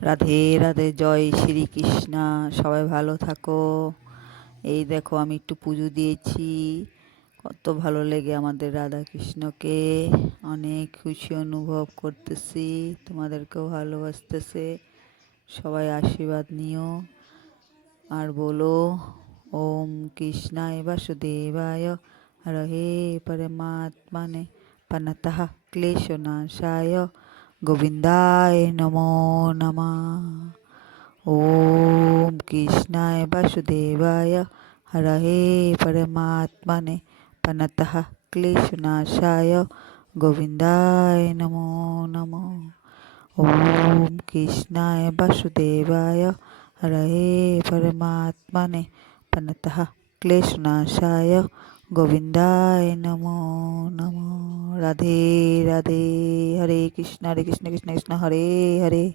রাধে রাধে, জয় শ্রীকৃষ্ণ। সবাই ভালো থাকো। এই দেখো আমি একটু পুজো দিয়েছি। কত ভালো লেগে আমাদের রাধা কৃষ্ণকে, অনেক খুশি অনুভব করতেছি। তোমাদেরকেও ভালোবাসতেছে। সবাই আশীর্বাদ নিও আর বলো ওম কৃষ্ণায় বাসুদেবায় হরহে পরমাত্মনে পনতঃ ক্লেশনাশায় গোবিন্দায় নমো নমঃ। ওম কৃষ্ণায় বাসুদেবায় হরহে পরমাত্মনে পনতঃ ক্লেশনাশায় গোবিন্দায় নমো নমঃ। ওম কৃষ্ণায় বাসুদেবায় হরহে পরমাত্মনে পনতঃ ক্লেশনাশায় গোবিন্দায় নমো নমঃ। রাধে রাধে, হরে কৃষ্ণ কৃষ্ণ কৃষ্ণ হরে হরে।